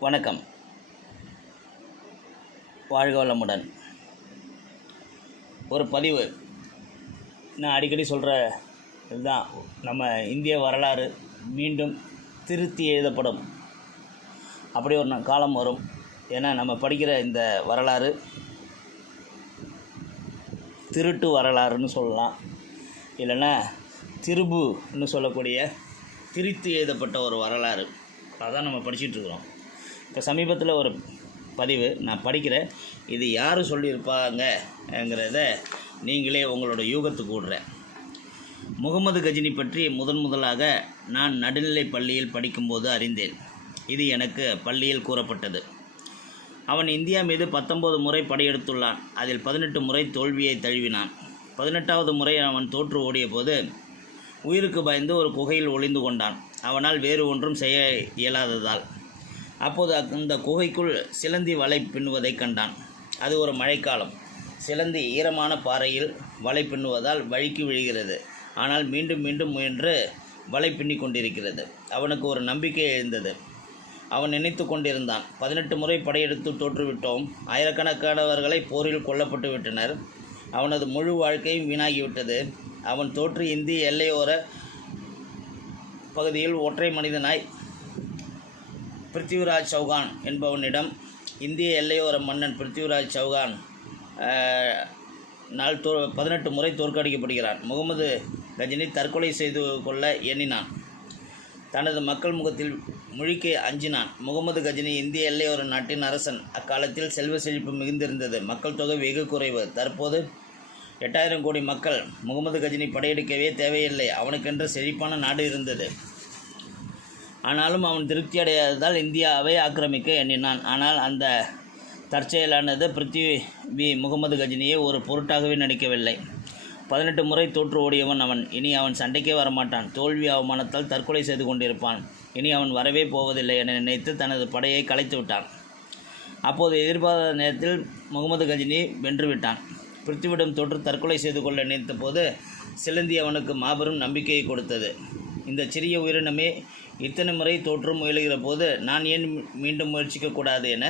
வணக்கம். வாழ்க வளமுடன். ஒரு பதிவு. நான் அடிக்கடி சொல்கிற இதுதான். நம்ம இந்திய வரலாறு மீண்டும் திருத்தி எழுதப்படும். அப்படி ஒரு காலம் வரும். ஏன்னா நம்ம படிக்கிற இந்த வரலாறு திருட்டு வரலாறுன்னு சொல்லலாம். இல்லைன்னா திருபுன்னு சொல்லக்கூடிய திரித்து எழுதப்பட்ட ஒரு வரலாறு. அதான் நம்ம படிச்சிட்டு இருக்கிறோம். இப்போ சமீபத்தில் ஒரு பதிவு நான் படிக்கிறேன். இது யார் சொல்லியிருப்பாங்கங்கிறத நீங்களே உங்களோட யூகத்துக்கு விடுறேன். முகமது கஜினி பற்றி முதன் முதலாக நான் நடுநிலை பள்ளியில் படிக்கும்போது அறிந்தேன். இது எனக்கு பள்ளியில் கூறப்பட்டது. அவன் இந்தியா மீது பத்தொன்பது முறை படையெடுத்துள்ளான். அதில் பதினெட்டு முறை தோல்வியை தழுவினான். பதினெட்டாவது முறை அவன் தோற்று ஓடிய போது உயிருக்கு பயந்து ஒரு குகையில் ஒளிந்து கொண்டான். அவனால் வேறு ஒன்றும் செய்ய இயலாததால். அப்போது அந்த குகைக்குள் சிலந்தி வலை பின்னுவதைக் கண்டான். அது ஒரு மழைக்காலம். சிலந்தி ஈரமான பாறையில் வலை பின்னுவதால் வழுக்கி விழுகிறது. ஆனால் மீண்டும் மீண்டும் முயன்று வலை பின்னிக் கொண்டிருக்கிறது. அவனுக்கு ஒரு நம்பிக்கை எழுந்தது. அவன் நினைத்து கொண்டிருந்தான். பதினெட்டு முறை படையெடுத்து தோற்றுவிட்டோம். ஆயிரக்கணக்கானவர்களை போரில் கொல்லப்பட்டு விட்டனர். அவனது முழு வாழ்க்கையும் வீணாகிவிட்டது. அவன் தோற்று இந்திய எல்லையோர பகுதியில் ஒற்றை மனிதனாய் பிருத்திவிராஜ் சௌகான் என்பவனிடம் இந்திய எல்லையோர மன்னன் பிருத்திவிராஜ் சௌகான் நாள் தோ பதினெட்டு முறை தோற்கடிக்கப்படுகிறான். முகமது கஜினி தற்கொலை செய்து கொள்ள எண்ணினான். தனது மக்கள் முகத்தில் முழிக்க அஞ்சினான். முகமது கஜினி இந்திய எல்லையோர நாட்டின் அரசன். அக்காலத்தில் செல்வ செழிப்பு மிகுந்திருந்தது. மக்கள் தொகை வெகு குறைவு. தற்போது எட்டாயிரம் கோடி மக்கள் முகமது கஜினி படையெடுக்கவே தேவையில்லை. அவனுக்கென்று செழிப்பான நாடு இருந்தது. ஆனாலும் அவன் திருப்தி அடையாததால் இந்தியாவை ஆக்கிரமிக்க எண்ணினான். ஆனால் அந்த தற்செயலானது பிருத்திவி முகமது கஜினியை ஒரு பொருட்டாகவே நடிக்கவில்லை. பதினெட்டு முறை தோற்று ஓடியவன் அவன். இனி அவன் சண்டைக்கே வரமாட்டான். தோல்வி அவமானத்தால் தற்கொலை செய்து கொண்டிருப்பான். இனி அவன் வரவே போவதில்லை என நினைத்து தனது படையை கலைத்து விட்டான். அப்போது எதிர்பாராத நேரத்தில் முகமது கஜினி வென்றுவிட்டான் பிருத்திவிடம் தொற்று தற்கொலை செய்து கொள்ள நினைத்த போது சிலந்தி அவனுக்கு மாபெரும் நம்பிக்கையை கொடுத்தது. இந்த சிறிய உயிரினமே இத்தனை முறை தோற்று முயலுகிற போது நான் ஏன் மீண்டும் முயற்சிக்கக்கூடாது என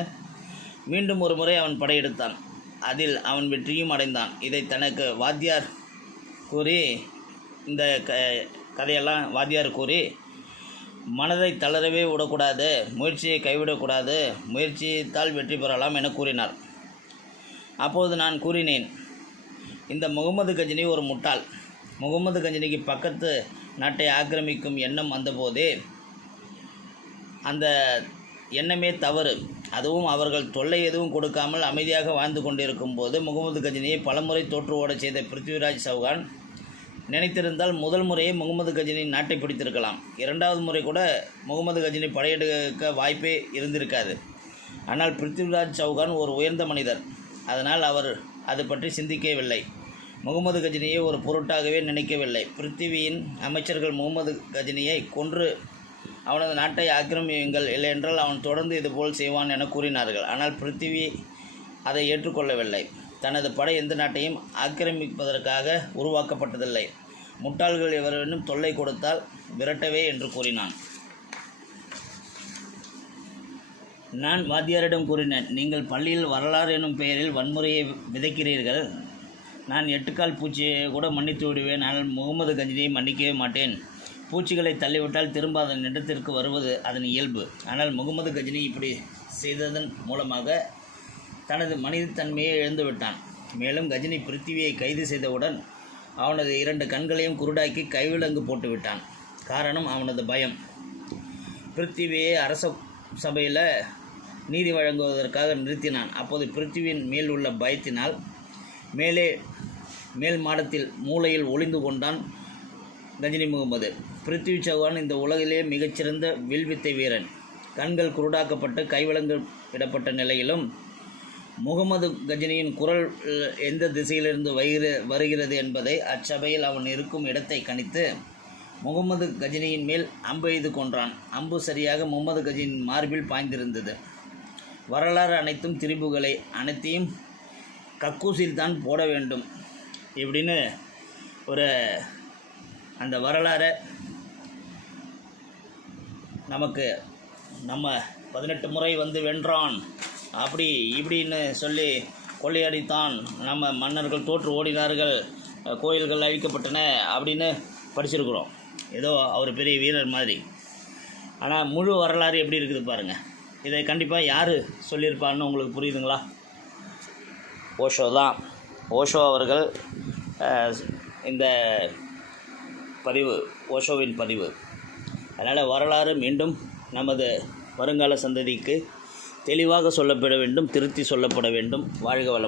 மீண்டும் ஒரு முறை அவன் படையெடுத்தான். அதில் அவன் வெற்றியும் அடைந்தான். இதை தனக்கு வாத்தியார் கூறி இந்த க கதையெல்லாம் வாத்தியார் கூறி மனதை தளரவே விடக்கூடாது முயற்சியை கைவிடக்கூடாது முயற்சித்தால் வெற்றி பெறலாம் என கூறினார். அப்போது நான் கூறினேன் இந்த முகமது கஜினி ஒரு முட்டாள். முகமது கஜினிக்கு பக்கத்து நாட்டை ஆக்கிரமிக்கும் எண்ணம் வந்தபோதே அந்த எண்ணமே தவறு. அதுவும் அவர்கள் தொல்லை எதுவும் கொடுக்காமல் அமைதியாக வாழ்ந்து கொண்டிருக்கும் போது முகமது கஜினியை பலமுறை தோற்று ஓடச் செய்த பிருத்விராஜ் சௌகான் நினைத்திருந்தால் முதல் முறையே முகமது கஜினி நாட்டை பிடித்திருக்கலாம். இரண்டாவது முறை கூட முகமது கஜினி படையெடுக்க வாய்ப்பே இருந்திருக்காது. ஆனால் பிருத்திவிராஜ் சௌகான் ஒரு உயர்ந்த மனிதர். அதனால் அவர் அது பற்றி சிந்திக்கவில்லை. முகமது கஜினியை ஒரு பொருட்டாகவே நினைக்கவில்லை. பிருத்திவியின் அமைச்சர்கள் முகமது கஜினியை கொன்று அவனது நாட்டை ஆக்கிரமியுங்கள் இல்லையென்றால் அவன் தொடர்ந்து இதுபோல் செய்வான் என கூறினார்கள். ஆனால் பிருத்திவி அதை ஏற்றுக்கொள்ளவில்லை. தனது படை எந்த நாட்டையும் ஆக்கிரமிப்பதற்காக உருவாக்கப்பட்டதில்லை. முட்டாள்கள் எவரேனும் தொல்லை கொடுத்தால் விரட்டவே என்று கூறினான். நான் வாத்தியாரிடம் கூறினேன் நீங்கள் பள்ளியில் வரலாறு எனும் பெயரில் வன்முறையை விதைக்கிறீர்கள். நான் எட்டுக்கால் பூச்சியை கூட மன்னித்து விடுவேன். ஆனால் முகமது கஜினியை மன்னிக்கவே மாட்டேன். பூச்சிகளை தள்ளிவிட்டால் திரும்ப அதன் இடத்திற்கு வருவது அதன் இயல்பு. ஆனால் முகமது கஜினி இப்படி செய்ததன் மூலமாக தனது மனிதத்தன்மையை இழந்துவிட்டான் மேலும் கஜினி பிருத்திவியை கைது செய்தவுடன் அவனது இரண்டு கண்களையும் குருடாக்கி கைவிலங்கு போட்டுவிட்டான் காரணம் அவனது பயம். பிருத்திவியை அரச சபையில் நீதி வழங்குவதற்காக நிறுத்தினான். அப்போது பிருத்திவியின் மேல் உள்ள பயத்தினால் மேலே மேல் மாடத்தில் மூளையில் ஒளிந்து கொண்டான் கஜினி முகமது. பிருத்வி சௌஹான் இந்த உலகிலே மிகச்சிறந்த வில்வித்தை வீரன். கண்கள் குருடாக்கப்பட்டு கைவிலங்கு விடப்பட்ட நிலையிலும் முகமது கஜினியின் குரல் எந்த திசையிலிருந்து வருகிற வருகிறது என்பதை அச்சபையில் அவன் இருக்கும் இடத்தை கணித்து முகமது கஜினியின் மேல் அம்பு எய்து கொன்றான். அம்பு சரியாக முகமது கஜினியின் மார்பில் பாய்ந்திருந்தது. வரலாறு அனைத்தும் திரிபுகளை அனைத்தையும் கக்கூசில் தான் போட வேண்டும். இப்படின்னு ஒரு அந்த வரலாறை நமக்கு நம்ம பதினெட்டு முறை வந்து வென்றான். அப்படி இப்படின்னு சொல்லி கொள்ளையடித்தான். நம்ம மன்னர்கள் தோற்று ஓடினார்கள். கோயில்கள் அழிக்கப்பட்டன அப்படின்னு படிச்சிருக்கிறோம். ஏதோ அவர் பெரிய வீரர் மாதிரி. ஆனால் முழு வரலாறு எப்படி இருக்குது பாருங்கள் இதை கண்டிப்பாக யார் சொல்லியிருப்பான்னு உங்களுக்கு புரியுதுங்களா? ஓஷோ தான். ஓஷோ அவர்கள் இந்த பதிவு ஓஷோவின் பதிவு. அதனால் வரலாறு மீண்டும் நமது வருங்கால சந்ததிக்கு தெளிவாக சொல்லப்பட வேண்டும் திருத்தி சொல்லப்பட வேண்டும். வாழ்க வளம்